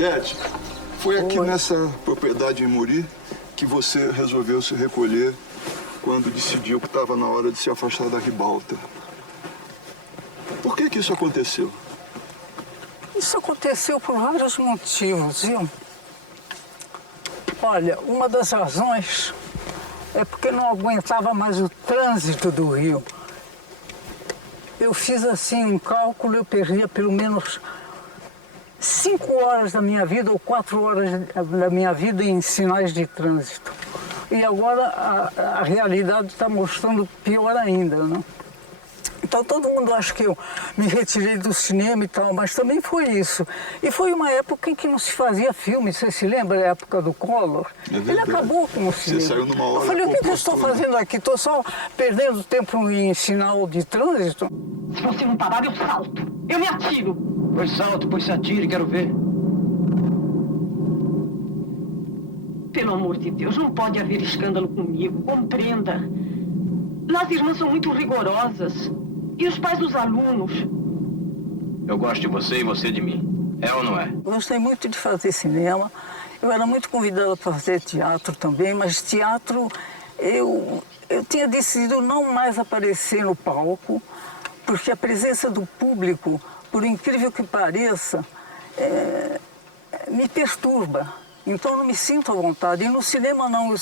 Odete, foi aqui nessa propriedade em Muri que você resolveu se recolher quando decidiu que estava na hora de se afastar da ribalta. Por que isso aconteceu? Isso aconteceu por vários motivos, viu? Olha, uma das razões é porque não aguentava mais o trânsito do Rio. Eu fiz assim um cálculo, eu perdia pelo menos 5 horas da minha vida ou 4 horas da minha vida em sinais de trânsito. E agora a realidade está mostrando pior ainda, né? Então todo mundo acha que eu me retirei do cinema e tal, mas também foi isso. E foi uma época em que não se fazia filme, você se lembra da época do Collor? Ele acabou com o cinema. Você saiu numa hora. Eu falei, o que eu estou fazendo aqui? Estou só perdendo tempo em sinal de trânsito? Se você não parar, eu salto. Eu me atiro. Pois salto, pois se atire, quero ver. Pelo amor de Deus, não pode haver escândalo comigo. Compreenda. Lá as irmãs são muito rigorosas. E os pais dos alunos? Eu gosto de você e você de mim. É ou não é? Gostei muito de fazer cinema. Eu era muito convidada para fazer teatro também, mas teatro eu tinha decidido não mais aparecer no palco, porque a presença do público, por incrível que pareça, me perturba. Então eu não me sinto à vontade. E no cinema não, eu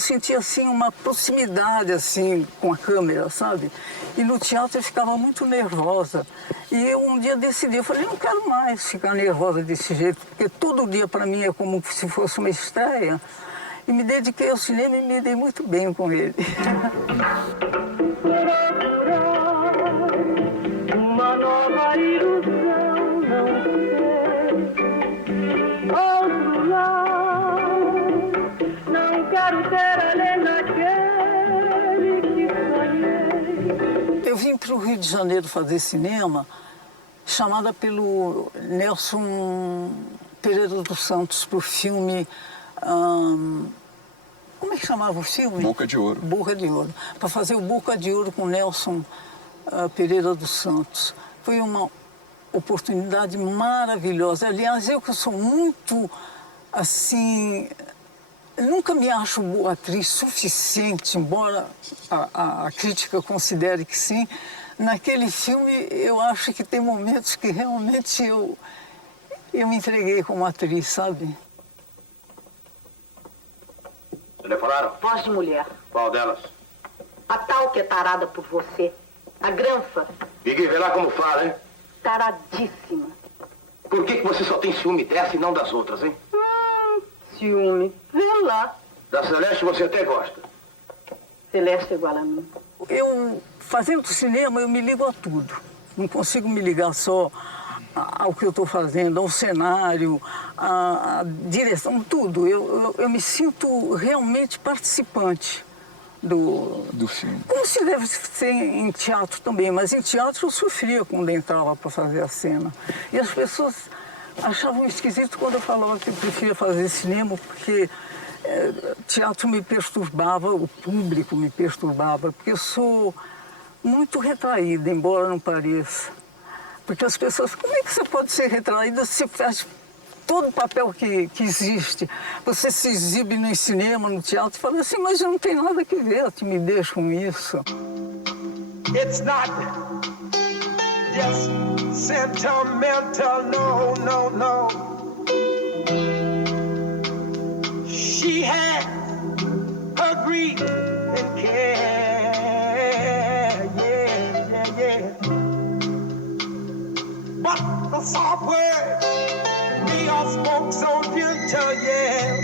senti assim uma proximidade assim com a câmera, sabe? E no teatro eu ficava muito nervosa. E eu um dia decidi, eu falei, não quero mais ficar nervosa desse jeito, porque todo dia para mim é como se fosse uma estreia. E me dediquei ao cinema e me dei muito bem com ele. Uma nova ilusão, não sei. Outro lar, não quero ter além daquele que sonhei. Eu vim para o Rio de Janeiro fazer cinema, chamada pelo Nelson Pereira dos Santos, para o filme... como é que chamava o filme? Boca de Ouro. Boca de Ouro. Para fazer o Boca de Ouro com Nelson Pereira dos Santos. Foi uma oportunidade maravilhosa. Aliás, eu que sou muito, assim... Nunca me acho boa atriz suficiente, embora a crítica considere que sim. Naquele filme, eu acho que tem momentos que realmente eu me entreguei como atriz, sabe? Telefonaram? Voz de mulher. Qual delas? A tal que é tarada por você. A Granfa. Vicky, vê lá como fala, hein? Taradíssima. Por que você só tem ciúme dessa e não das outras, hein? Ciúme. Vê lá. Da Celeste você até gosta. Celeste é igual a mim. Eu, fazendo cinema, eu me ligo a tudo. Não consigo me ligar só ao que eu estou fazendo, ao cenário, à direção, tudo. Eu me sinto realmente participante do filme. Como se deve ser em teatro também, mas em teatro eu sofria quando entrava para fazer a cena. E as pessoas achavam esquisito quando eu falava que eu preferia fazer cinema, porque teatro me perturbava, o público me perturbava, porque eu sou muito retraída, embora não pareça. Porque as pessoas, como é que você pode ser retraída se faz todo o papel que existe? Você se exibe no cinema, no teatro, e fala assim, mas eu não tenho nada que ver, a timidez com isso. It's not just sentimental, no, no, no. She had her grief and care, yeah, yeah, yeah. But the soft word, we all spoke so gentle, yeah.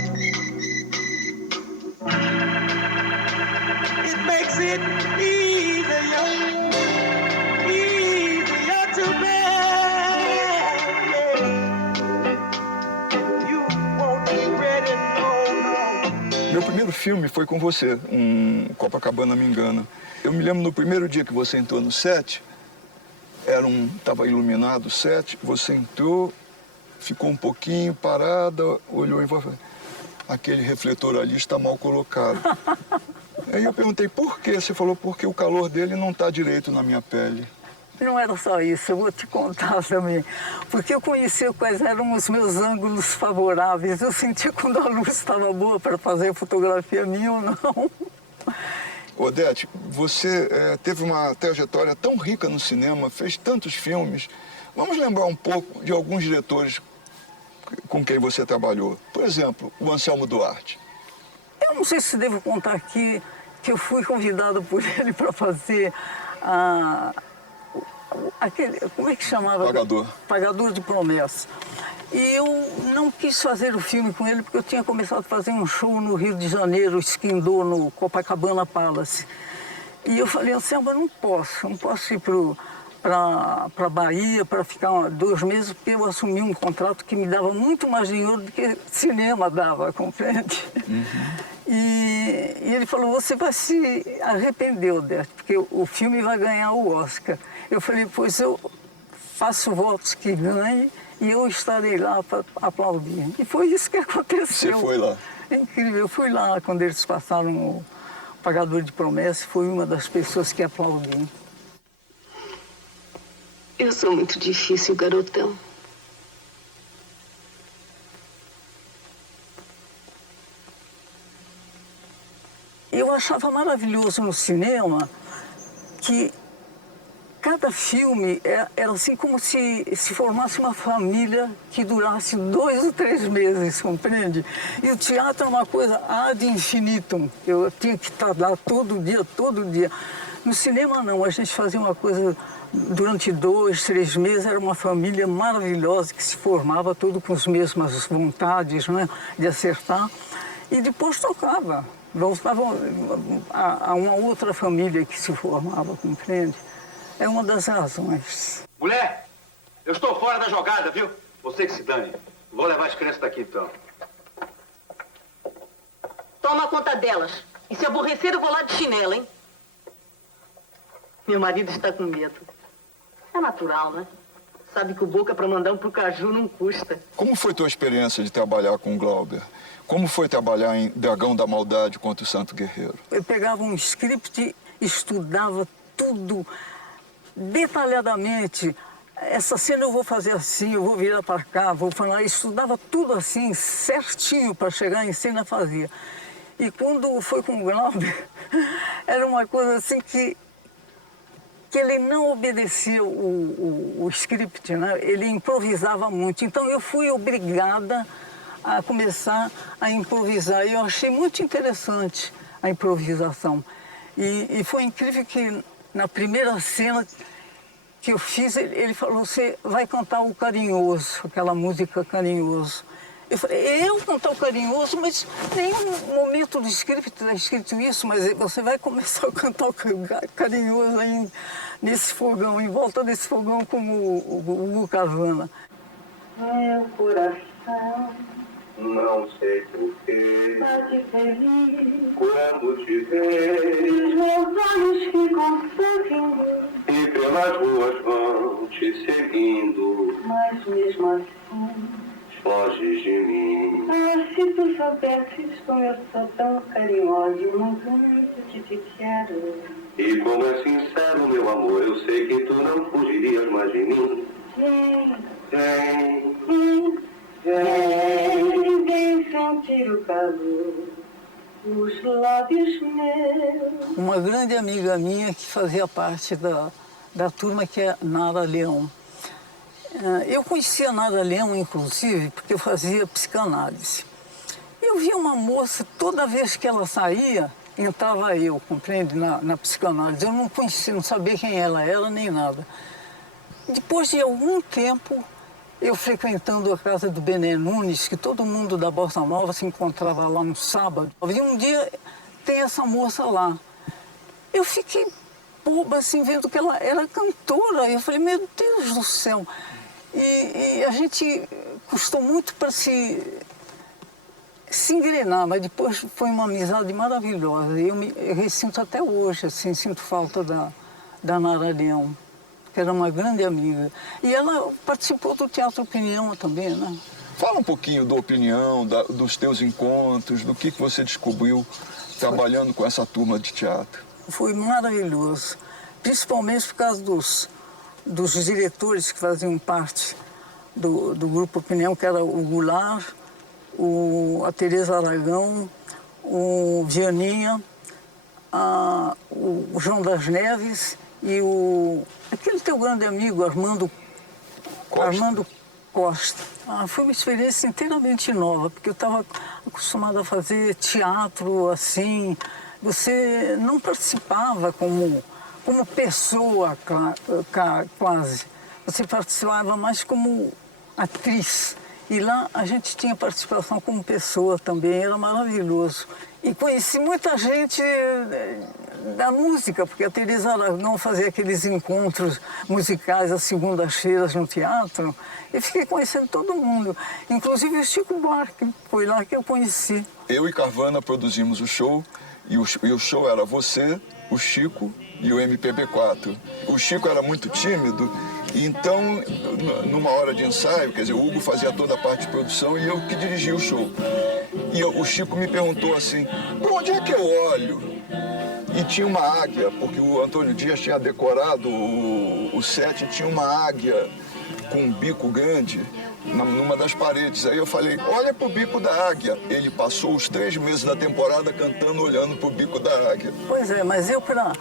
It makes it easier to bear, yeah. You won't regret it, no, no. Meu primeiro filme foi com você, Copacabana Me Engana. Eu me lembro no primeiro dia que você entrou no set, estava iluminado o set, você entrou, ficou um pouquinho parada, olhou e falou, aquele refletor ali está mal colocado. Aí eu perguntei, por quê? Você falou, porque o calor dele não está direito na minha pele. Não era só isso, eu vou te contar também. Porque eu conhecia quais eram os meus ângulos favoráveis. Eu sentia quando a luz estava boa para fazer fotografia minha ou não. Odete, você teve uma trajetória tão rica no cinema, fez tantos filmes. Vamos lembrar um pouco de alguns diretores com quem você trabalhou. Por exemplo, o Anselmo Duarte. Eu não sei se devo contar aqui que eu fui convidado por ele para fazer aquele, como é que chamava? Pagador. Pagador de Promessas. E eu não quis fazer o filme com ele porque eu tinha começado a fazer um show no Rio de Janeiro, Esquindô, no Copacabana Palace. E eu falei assim, eu não posso ir para Bahia para ficar 2 meses, porque eu assumi um contrato que me dava muito mais dinheiro do que cinema dava, compreende? Uhum. E ele falou, você vai se arrepender, Odete, porque o filme vai ganhar o Oscar. Eu falei, pois eu faço votos que ganhe e eu estarei lá para aplaudir. E foi isso que aconteceu. Você foi lá? É incrível, eu fui lá quando eles passaram o Pagador de Promessas, fui uma das pessoas que aplaudi. Eu sou muito difícil, garotão. Eu achava maravilhoso no cinema que cada filme era assim como se formasse uma família que durasse 2 ou 3 meses, compreende? E o teatro é uma coisa ad infinitum. Eu tinha que estar lá todo dia, todo dia. No cinema não, a gente fazia uma coisa durante 2, 3 meses, era uma família maravilhosa que se formava, tudo com as mesmas vontades, né, de acertar. E depois tocava, voltava a uma outra família que se formava, compreende? É uma das razões. Mulher, eu estou fora da jogada, viu? Você que se dane. Vou levar as crianças daqui, então. Toma conta delas. E se aborrecer, eu vou lá de chinelo, hein? Meu marido está com medo. É natural, né? Sabe que o Boca para mandar um pro Caju não custa. Como foi tua experiência de trabalhar com o Glauber? Como foi trabalhar em Dragão da Maldade contra o Santo Guerreiro? Eu pegava um script, estudava tudo detalhadamente. Essa cena eu vou fazer assim, eu vou virar para cá, vou falar. Estudava tudo assim, certinho, para chegar em cena, fazia. E quando foi com o Glauber, era uma coisa assim que ele não obedecia o script, né? Ele improvisava muito. Então eu fui obrigada a começar a improvisar. E eu achei muito interessante a improvisação. E foi incrível que na primeira cena que eu fiz, ele falou, você vai cantar o Carinhoso, aquela música Carinhoso. Eu falei, eu cantar o Carinhoso, mas nenhum momento do script está escrito isso, mas você vai começar a cantar o Carinhoso aí nesse fogão, em volta desse fogão como o Cavana. Meu coração Não sei porquê, está de feliz, quando te vejo os meus olhos ficam sorrindo, e pelas ruas vão te seguindo, mas mesmo assim, foges de mim. ah, se tu soubesses como eu sou tão carinhosa, muito, muito te quero. E como é sincero, meu amor, eu sei que tu não fugirias mais de mim. Vem, Vem, vem sentir o calor dos lábios meus. Uma grande amiga minha que fazia parte da turma, que é Nara Leão. Eu conhecia a Nara Leão, inclusive, porque eu fazia psicanálise. Eu via uma moça, toda vez que ela saía, entrava eu, compreende, na psicanálise. Eu não conhecia, não sabia quem ela era, nem nada. Depois de algum tempo, eu frequentando a casa do Bené Nunes, que todo mundo da Bossa Nova se encontrava lá no sábado. E um dia tem essa moça lá. Eu fiquei boba, assim, vendo que ela era cantora. Eu falei, meu Deus do céu. E a gente custou muito para se engrenar, mas depois foi uma amizade maravilhosa. Eu ressinto até hoje, assim, sinto falta da Nara Leão, que era uma grande amiga. E ela participou do Teatro Opinião também, né? Fala um pouquinho da Opinião, dos teus encontros, do que você descobriu trabalhando com essa turma de teatro. Foi maravilhoso, principalmente por causa dos dos diretores que faziam parte do Grupo Opinião, que era o Goulart, a Tereza Aragão, o Vianinha, o João das Neves e aquele teu grande amigo, Armando Costa. Foi uma experiência inteiramente nova, porque eu estava acostumada a fazer teatro assim. Você não participava como pessoa quase. Você participava mais como atriz. E lá a gente tinha participação como pessoa também, era maravilhoso. E conheci muita gente da música, porque a Tereza Aragão fazia aqueles encontros musicais às segundas-feiras no teatro. E fiquei conhecendo todo mundo, inclusive o Chico Buarque, foi lá que eu conheci. Eu e Carvana produzimos o show, e o show era você, o Chico e o MPB4. O Chico era muito tímido, e então, numa hora de ensaio, quer dizer, o Hugo fazia toda a parte de produção e eu que dirigia o show. E o Chico me perguntou assim, por onde é que eu olho? E tinha uma águia, porque o Antônio Dias tinha decorado o set, tinha uma águia com um bico grande numa das paredes. Aí eu falei, olha pro bico da águia. Ele passou os 3 meses da temporada cantando, olhando pro bico da águia. Pois é, mas eu para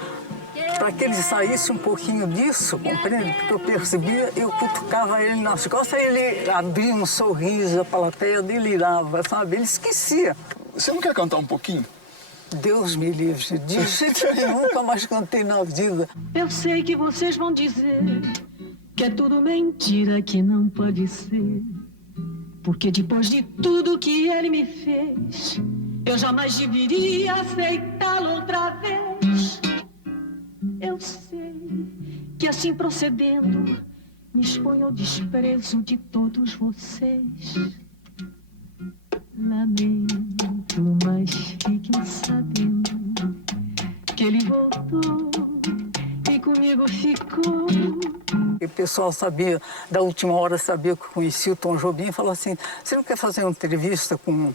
que ele saísse um pouquinho disso, compreende? Porque eu percebia, eu cutucava ele nas costas, ele abria um sorriso, a plateia delirava, sabe? Ele esquecia. Você não quer cantar um pouquinho? Deus me livre, de jeito nenhum, nunca mais cantei na vida. Eu sei que vocês vão dizer que é tudo mentira, que não pode ser. Porque depois de tudo que ele me fez, eu jamais deveria aceitá-lo outra vez. Eu sei que assim procedendo, me exponho ao desprezo de todos vocês. Lamento, mas fiquem sabendo que ele voltou e comigo ficou. O pessoal sabia, da última hora sabia que eu conhecia o Tom Jobim e falou assim, você não quer fazer uma entrevista com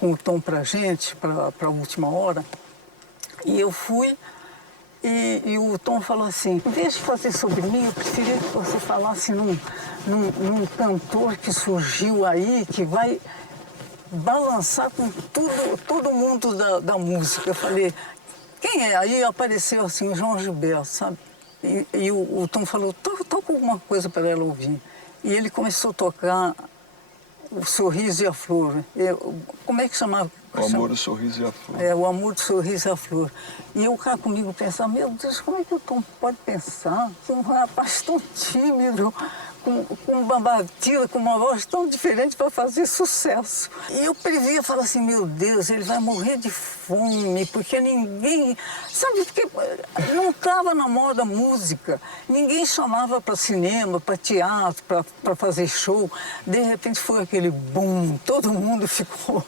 o Tom pra gente, para a última hora? E eu fui. E o Tom falou assim, em vez de fazer sobre mim, eu preferia que você falasse num cantor que surgiu aí, que vai balançar com todo mundo da música. Eu falei, quem é? Aí apareceu assim, o João Gilberto, sabe? E o Tom falou, toca alguma coisa para ela ouvir. E ele começou a tocar O Sorriso e a Flor. Como é que chamava? O Amor, o Sorriso e a Flor. O Amor, o Sorriso e a Flor. E eu cá comigo pensava, meu Deus, como é que o Tom pode pensar que um rapaz tão tímido, com uma batida, com uma voz tão diferente para fazer sucesso? E eu previa, falava assim, meu Deus, ele vai morrer de fome, porque ninguém... Sabe, porque não estava na moda música, ninguém chamava para cinema, para teatro, para fazer show. De repente foi aquele boom, todo mundo ficou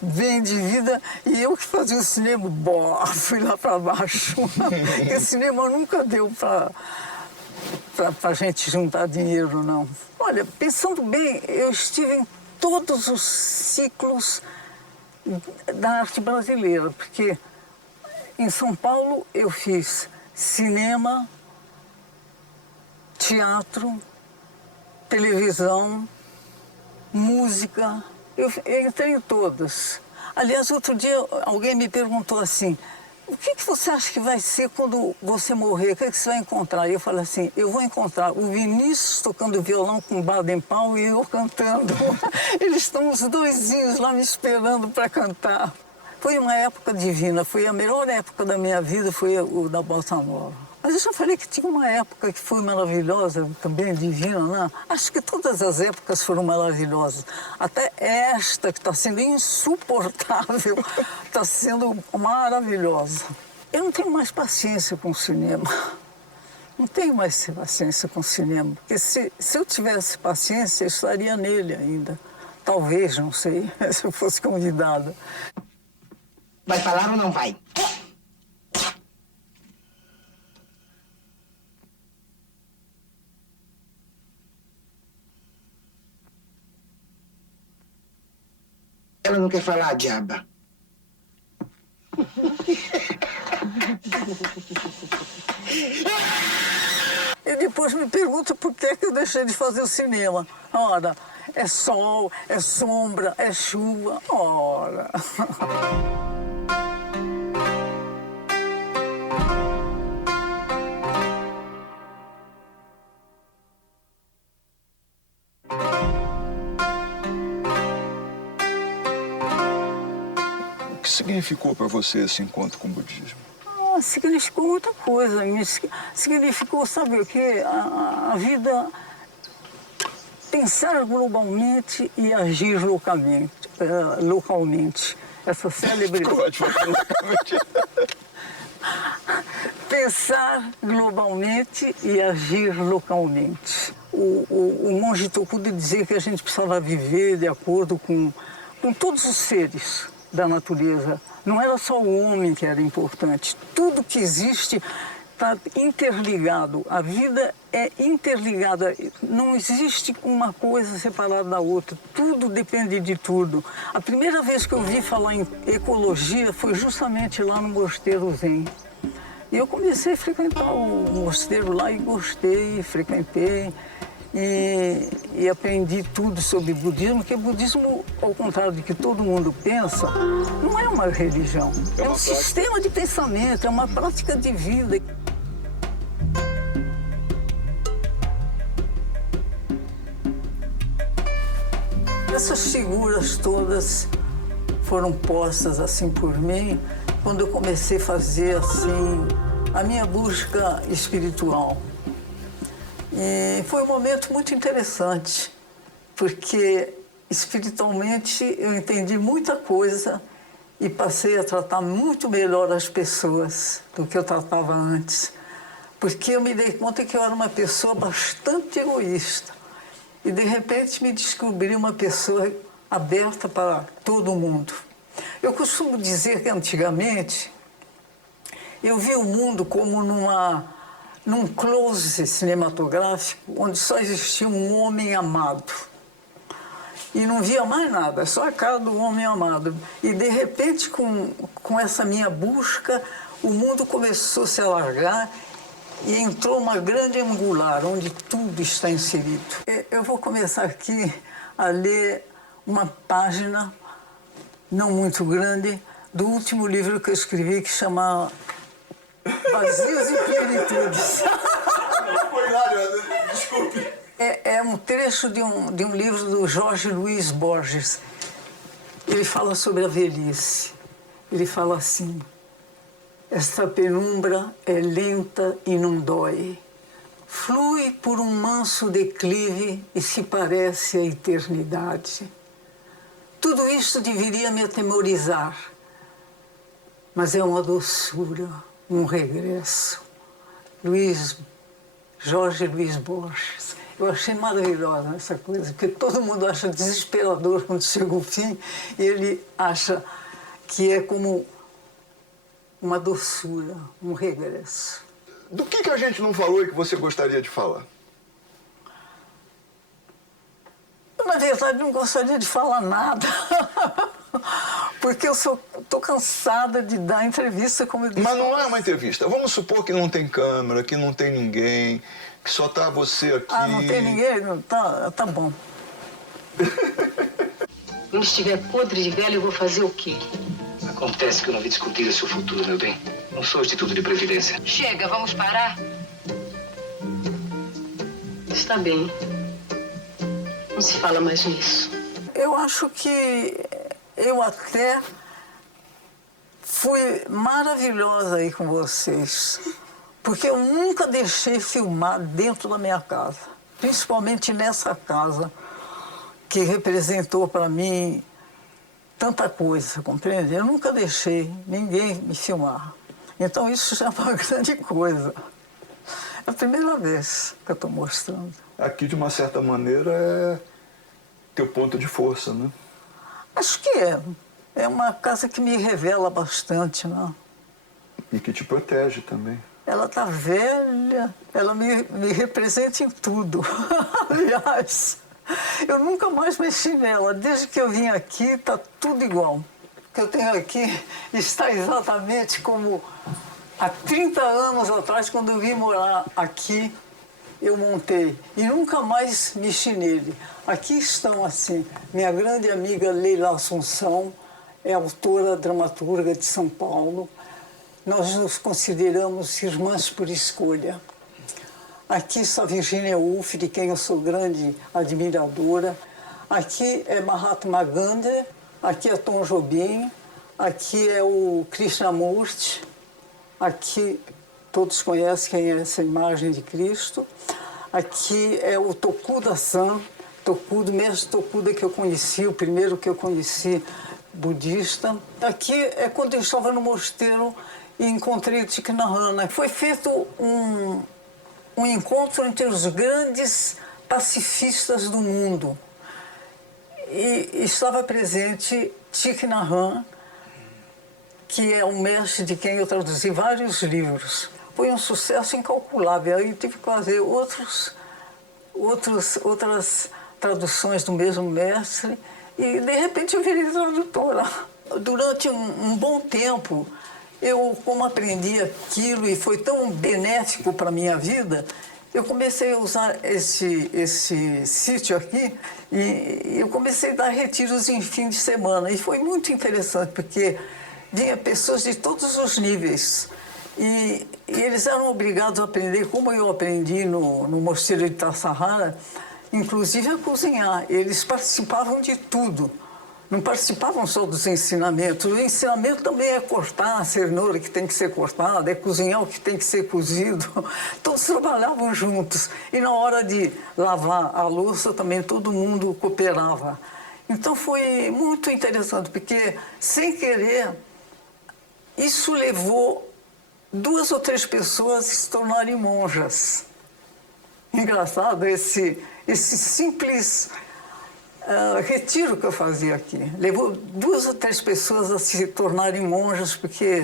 bem de vida, e eu que fazia o cinema, fui lá para baixo. Porque o cinema nunca deu para a gente juntar dinheiro, não. Olha, pensando bem, eu estive em todos os ciclos da arte brasileira, porque em São Paulo eu fiz cinema, teatro, televisão, música. Eu entrei em todas. Aliás, outro dia alguém me perguntou assim, o que você acha que vai ser quando você morrer? O que você vai encontrar? E eu falei assim, eu vou encontrar o Vinícius tocando violão com Baden Powell e eu cantando. Eles estão os doisinhos lá me esperando para cantar. Foi uma época divina, foi a melhor época da minha vida, foi o da Bossa Nova. Mas eu já falei que tinha uma época que foi maravilhosa, também divina, né? Acho que todas as épocas foram maravilhosas. Até esta, que está sendo insuportável, está sendo maravilhosa. Eu não tenho mais paciência com o cinema. Não tenho mais paciência com o cinema. Porque se eu tivesse paciência, eu estaria nele ainda. Talvez, não sei, se eu fosse convidada. Vai falar ou não vai? Ela não quer falar, diaba. E depois me pergunta por que eu deixei de fazer o cinema. Ora, é sol, é sombra, é chuva. Ora. O que significou para você esse encontro com o budismo? Significou muita coisa. Significou, sabe o quê? A vida, pensar globalmente e agir localmente. Essa célebre... Pensar globalmente e agir localmente. O monge Tokuda dizia que a gente precisava viver de acordo com todos os seres da natureza. Não era só o homem que era importante. Tudo que existe está interligado. A vida é interligada. Não existe uma coisa separada da outra. Tudo depende de tudo. A primeira vez que eu ouvi falar em ecologia foi justamente lá no Mosteiro Zen. E eu comecei a frequentar o mosteiro lá e gostei, frequentei. E aprendi tudo sobre budismo, porque budismo, ao contrário do que todo mundo pensa, não é uma religião. É um sistema de pensamento, é uma prática de vida. Essas figuras todas foram postas assim por mim quando eu comecei a fazer assim a minha busca espiritual. E foi um momento muito interessante, porque espiritualmente eu entendi muita coisa e passei a tratar muito melhor as pessoas do que eu tratava antes, porque eu me dei conta que eu era uma pessoa bastante egoísta e de repente me descobri uma pessoa aberta para todo mundo. Eu costumo dizer que antigamente eu vi o mundo como num close cinematográfico onde só existia um homem amado. E não via mais nada, só a cara do homem amado. E, de repente, com essa minha busca, o mundo começou a se alargar e entrou uma grande angular, onde tudo está inserido. Eu vou começar aqui a ler uma página, não muito grande, do último livro que eu escrevi, que chama Vazios e Plenitudes. Desculpe. É um trecho de um livro do Jorge Luiz Borges. Ele fala sobre a velhice. Ele fala assim: esta penumbra é lenta e não dói. Flui por um manso declive e se parece a eternidade. Tudo isto deveria me atemorizar, mas é uma doçura, um regresso. Jorge Luiz Borges. Eu achei maravilhosa essa coisa, porque todo mundo acha desesperador quando chega o fim, e ele acha que é como uma doçura, um regresso. Do que a gente não falou e que você gostaria de falar? Eu, na verdade, não gostaria de falar nada, porque eu estou cansada de dar entrevista como eu disse. Mas não é uma entrevista. Vamos supor que não tem câmera, que não tem ninguém, que só tá você aqui. Ah, não tem ninguém? Tá bom. Quando estiver podre de velho, eu vou fazer o quê? Acontece que eu não vi discutir o seu futuro, meu bem. Não sou instituto de previdência. Chega, vamos parar? Está bem. Não se fala mais nisso. Eu acho que eu até fui maravilhosa aí com vocês, porque eu nunca deixei filmar dentro da minha casa, principalmente nessa casa, que representou para mim tanta coisa, compreende? Eu nunca deixei ninguém me filmar. Então isso já é uma grande coisa. É a primeira vez que eu estou mostrando. Aqui, de uma certa maneira, é teu ponto de força, né? Acho que é. É uma casa que me revela bastante, né? E que te protege também. Ela está velha, ela me representa em tudo. Aliás, eu nunca mais mexi nela. Desde que eu vim aqui, está tudo igual. O que eu tenho aqui está exatamente como há 30 anos atrás, quando eu vim morar aqui eu montei e nunca mais mexi nele. Aqui estão, assim, minha grande amiga Leila Assunção, é autora, dramaturga de São Paulo. Nós nos consideramos irmãs por escolha. Aqui está Virginia Woolf, de quem eu sou grande admiradora. Aqui é Mahatma Gandhi, aqui é Tom Jobim, aqui é o Krishnamurti, aqui todos conhecem quem é essa imagem de Cristo. Aqui é o Tokuda-san, mestre Tokuda que eu conheci, o primeiro que eu conheci budista. Aqui é quando eu estava no mosteiro e encontrei o Thich Nhat Hanh. Foi feito um encontro entre os grandes pacifistas do mundo. E estava presente Thich Nhat Hanh, que é um mestre de quem eu traduzi vários livros. Foi um sucesso incalculável. Aí tive que fazer outras traduções do mesmo mestre e, de repente, eu virei tradutora. Durante um bom tempo, eu, como aprendi aquilo e foi tão benéfico para a minha vida, eu comecei a usar esse sítio aqui e eu comecei a dar retiros em fim de semana. E foi muito interessante, porque vinha pessoas de todos os níveis. E eles eram obrigados a aprender, como eu aprendi no mosteiro de Tassajara, inclusive a cozinhar. Eles participavam de tudo. Não participavam só dos ensinamentos. O ensinamento também é cortar a cenoura que tem que ser cortada, é cozinhar o que tem que ser cozido. Todos trabalhavam juntos. E na hora de lavar a louça também todo mundo cooperava. Então foi muito interessante, porque, sem querer, isso levou 2 ou 3 pessoas a se tornarem monjas. Engraçado esse simples retiro que eu fazia aqui. Levou 2 ou 3 pessoas a se tornarem monjas, porque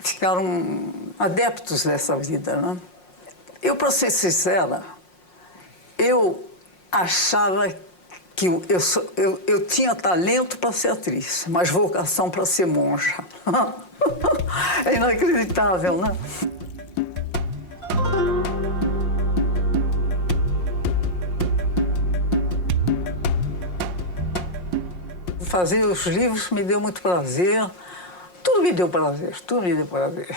ficaram adeptos dessa vida, né? Eu, para ser sincera, eu achava que eu tinha talento para ser atriz, mas vocação para ser monja. É inacreditável, né? Fazer os livros me deu muito prazer. Tudo me deu prazer, tudo me deu prazer.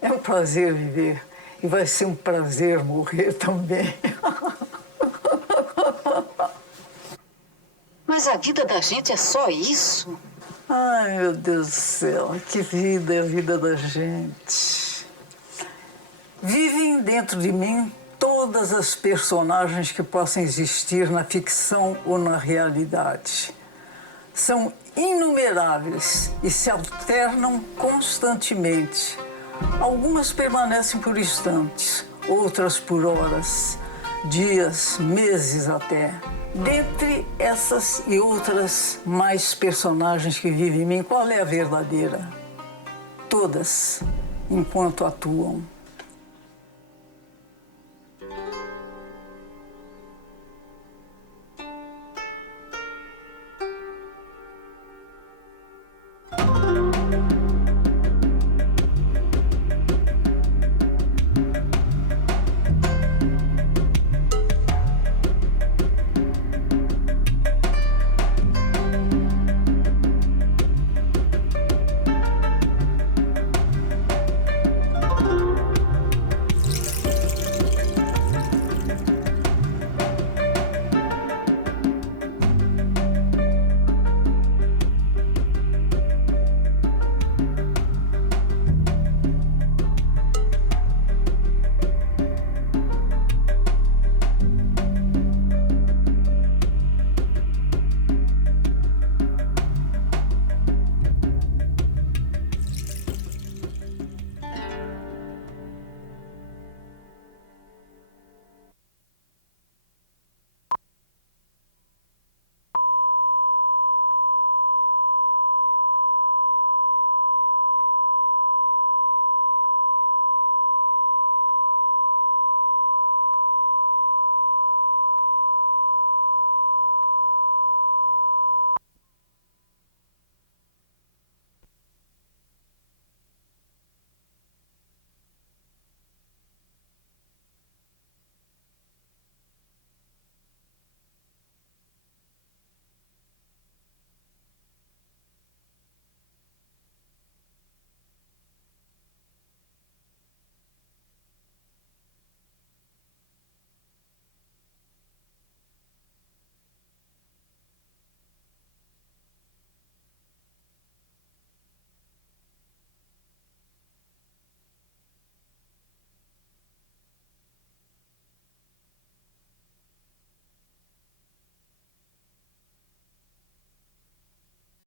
É um prazer viver e vai ser um prazer morrer também. Mas a vida da gente é só isso? Ai, meu Deus do céu, que vida é a vida da gente. Vivem dentro de mim todas as personagens que possam existir na ficção ou na realidade. São inumeráveis e se alternam constantemente. Algumas permanecem por instantes, outras por horas, dias, meses até. Dentre essas e outras mais personagens que vivem em mim, qual é a verdadeira? Todas, enquanto atuam.